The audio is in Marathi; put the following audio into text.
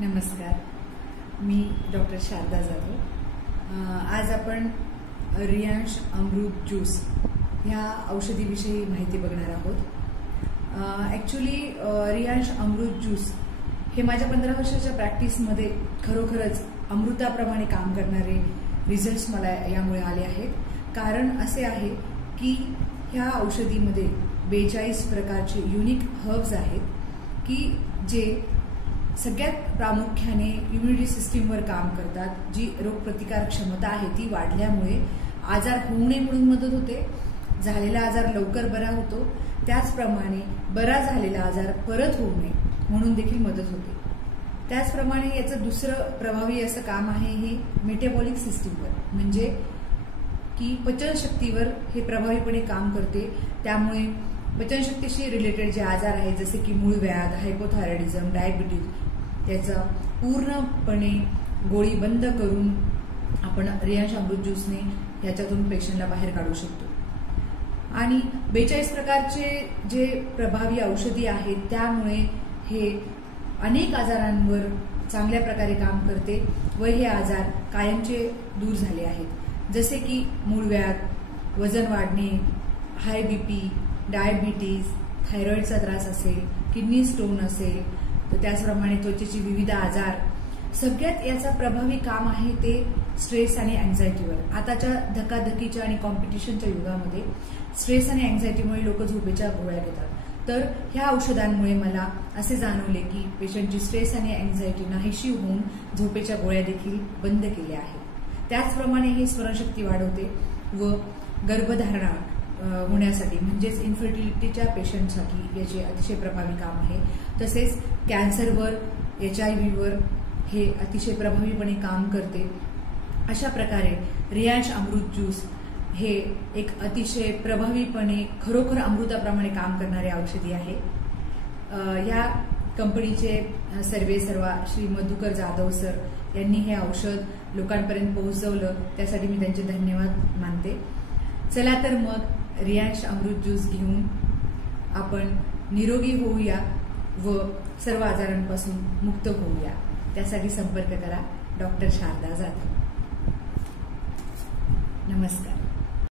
नमस्कार, मी डॉक्टर शारदा जाधव। आज आपण रियांश अमृत ज्यूस ह्या औषधीविषयी माहिती बघणार आहोत। ॲक्च्युली रियांश अमृत ज्यूस हे माझ्या 15 वर्षाच्या प्रॅक्टिसमध्ये खरोखरच अमृताप्रमाणे काम करणारे रिझल्ट्स मला यामुळे आले आहेत। कारण असे आहे की ह्या औषधीमध्ये 42 प्रकारचे युनिक हर्ब्स आहेत की जे सगळ्यात प्रामुख्याने इम्युनिटी सिस्टीमवर काम करतात। जी रोगप्रतिकार क्षमता आहे ती वाढल्यामुळे आजार होऊ नये म्हणून मदत होते, झालेला आजार लवकर बरा होतो, त्याचप्रमाणे बरा झालेला आजार परत होऊ नये म्हणून देखील मदत होते। त्याचप्रमाणे याचं दुसरं प्रभावी असं काम आहे हे मेटाबॉलिक सिस्टीमवर, म्हणजे की पचनशक्तीवर हे प्रभावीपणे काम करते। त्यामुळे पचनशक्तीशी रिलेटेड जे आजार आहेत जसे की मूळव्याध, हायपोथायरॉइडिझम, डायबिटीज त्याचा पूर्णपणे गोळी बंद करून आपण रियांश अमृत ज्यूसने याच्यातून पेशंटला बाहेर काढू शकतो। आणि 42 प्रकारचे जे प्रभावी औषधी आहेत त्यामुळे हे अनेक आजारांवर चांगल्या प्रकारे काम करते व हे आजार कायमचे दूर झाले आहेत। जसे की मूळव्याध, वजन वाढणे, हाय बीपी, डायबिटीज, थायरॉइडचा त्रास असेल, किडनी स्टोन असेल, तर त्याचप्रमाणे त्वचेचे विविध आजार, सगळ्यात याचा प्रभावी काम आहे ते स्ट्रेस आणि अँझायटीवर। आताच्या धकाधकीच्या आणि कॉम्पिटिशनच्या युगामध्ये स्ट्रेस आणि अँझायटीमुळे लोक झोपेच्या गोळ्या घेतात। तर ह्या औषधांमुळे मला असे जाणवले की पेशंटची स्ट्रेस आणि अँझायटी नाहीशी होऊन झोपेच्या गोळ्या देखील बंद केल्या आहेत। त्याचप्रमाणे हे स्मरणशक्ती वाढवते व गर्भधारणा होण्यासाठी म्हणजेच इन्फर्टिलिटीच्या पेशंटसाठी याचे अतिशय प्रभावी काम आहे। तसेच कॅन्सरवर, HIV वर हे अतिशय प्रभावीपणे काम करते। अशा प्रकारे रियांश अमृत ज्यूस हे एक अतिशय प्रभावीपणे खरोखर अमृताप्रमाणे काम करणारे औषधी आहे। या कंपनीचे सर्वा श्री मधुकर जाधव सर यांनी हे औषध लोकांपर्यंत पोहोचवलं, त्यासाठी मी त्यांचे धन्यवाद मानते। चला तर मग रियांश अमृत ज्यूस घेऊन आपण निरोगी होऊया व सर्व आजारांपासून मुक्त होऊया। त्यासाठी संपर्क करा डॉक्टर शारदा जाधव। नमस्कार।